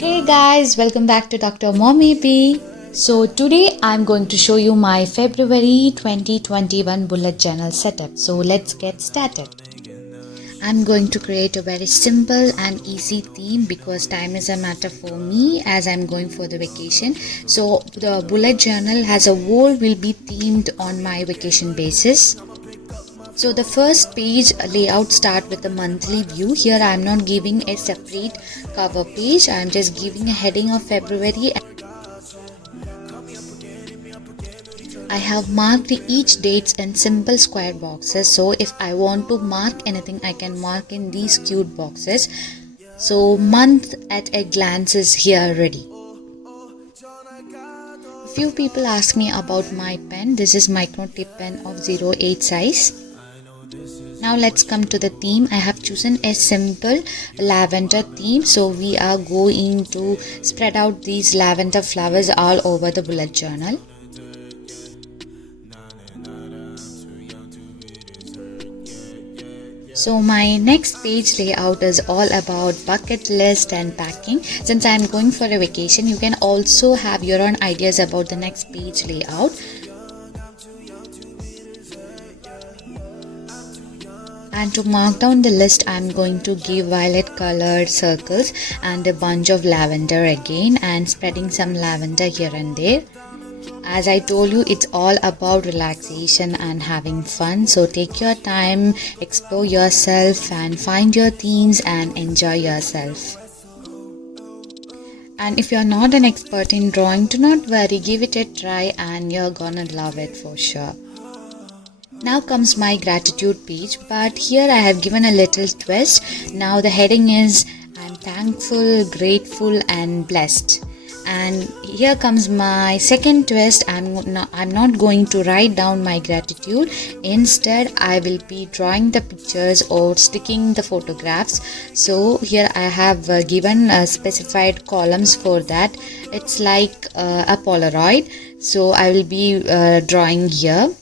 Hey guys, welcome back to Dr. Mommy B. So today I'm going to show you my February 2021 bullet journal setup. So let's get started. I'm going to create a very simple and easy theme because time is a matter for me as I'm going for the vacation. So the bullet journal as a whole will be themed on my vacation basis. So the first page layout start with the monthly view. Here I am not giving a separate cover page. I am just giving a heading of February. I have marked each dates in simple square boxes. So if I want to mark anything, I can mark in these cute boxes. So month at a glance is here ready. Few people ask me about my pen. This is micro tip pen of 08 size. Now let's come to the theme. I have chosen a simple lavender theme. So we are going to spread out these lavender flowers all over the bullet journal. So my next page layout is all about bucket list and packing. Since I am going for a vacation, you can also have your own ideas about the next page layout. And to mark down the list, I am going to give violet colored circles and a bunch of lavender again and spreading some lavender here and there. As I told you, it's all about relaxation and having fun. So take your time, explore yourself and find your themes and enjoy yourself. And if you're not an expert in drawing, do not worry, give it a try and you're gonna love it for sure. Now comes my gratitude page, but here I have given a little twist. Now the heading is I'm thankful, grateful and blessed. And here comes my second twist. I'm not going to write down my gratitude. Instead, I will be drawing the pictures or sticking the photographs. So here I have given specified columns for that. It's like a Polaroid. So I will be drawing here.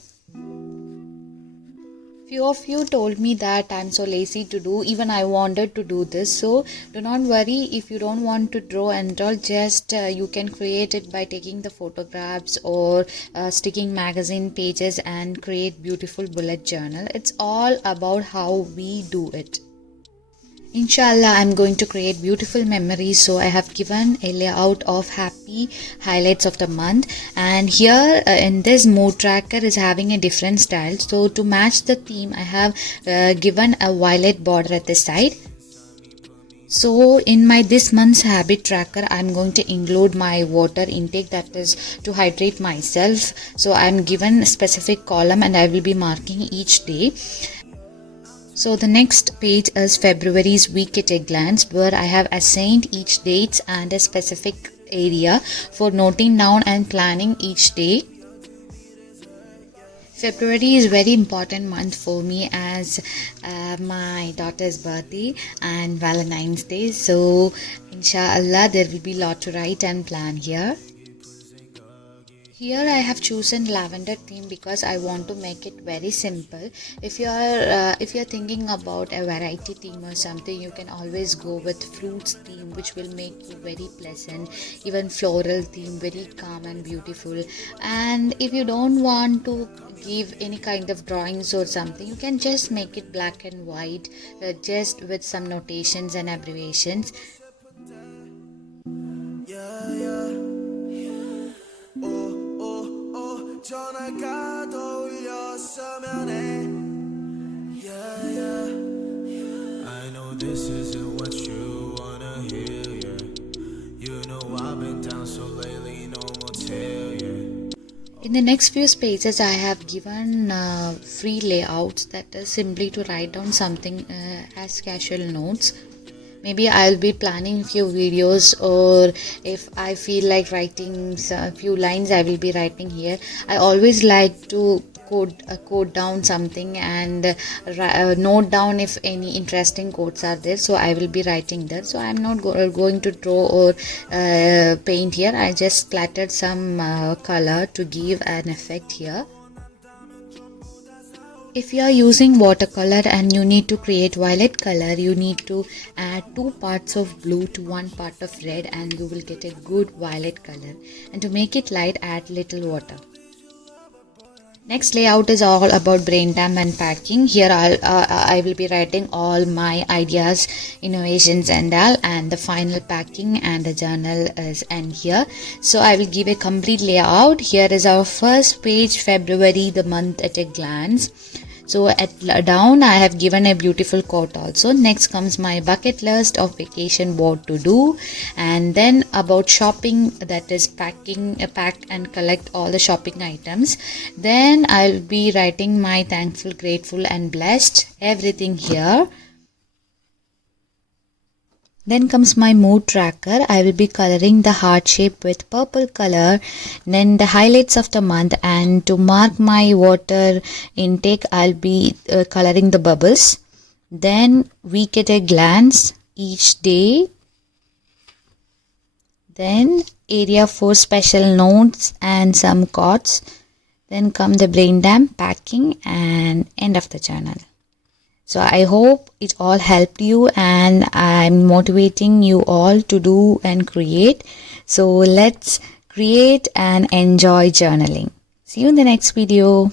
Few of you told me that I'm so lazy to do. Even I wanted to do this. So do not worry if you don't want to draw and all. Just you can create it by taking the photographs or sticking magazine pages and create beautiful bullet journal. It's all about how we do it. Inshallah, I'm going to create beautiful memories. So I have given a layout of happy highlights of the month, and here in this mood tracker is having a different style. So to match the theme, I have given a violet border at the side. So in my this month's habit tracker, I'm going to include my water intake, that is to hydrate myself. So I'm given a specific column and I will be marking each day. So the next page is February's week at a glance, where I have assigned each dates and a specific area for noting down and planning each day. February is a very important month for me as my daughter's birthday and Valentine's Day. So inshallah there will be a lot to write and plan here. Here I have chosen lavender theme because I want to make it very simple. If you're thinking about a variety theme or something, you can always go with fruits theme, which will make you very pleasant. Even floral theme, very calm and beautiful. And if you don't want to give any kind of drawings or something, you can just make it black and white, just with some notations and abbreviations. I know this isn't what you wanna hear, yeah. You know I've been down so lately, no more tell, yeah. In the next few spaces, I have given free layouts, that is simply to write down something as casual notes. Maybe I'll be planning few videos, or if I feel like writing a few lines, I will be writing here. I always like to quote down something and note down if any interesting quotes are there. So I will be writing there. So I'm not going to draw or paint here. I just splattered some color to give an effect here. If you are using watercolor and you need to create violet color, you need to add 2 parts of blue to 1 part of red and you will get a good violet color. And to make it light, add little water. Next layout is all about brain dump and packing. Here I will be writing all my ideas, innovations and all, and the final packing and the journal is end here. So I will give a complete layout. Here is our first page, February, the month at a glance. So at down I have given a beautiful quote also. Next comes my bucket list of vacation, what to do, and then about shopping, that is packing, pack and collect all the shopping items. Then I'll be writing my thankful, grateful and blessed, everything here. Then comes my mood tracker. I will be coloring the heart shape with purple color. Then the highlights of the month, and to mark my water intake, I'll be coloring the bubbles. Then week at a glance each day. Then area for special notes and some quotes. Then come the brain dump, packing and end of the journal. So I hope it all helped you and I'm motivating you all to do and create. So let's create and enjoy journaling. See you in the next video.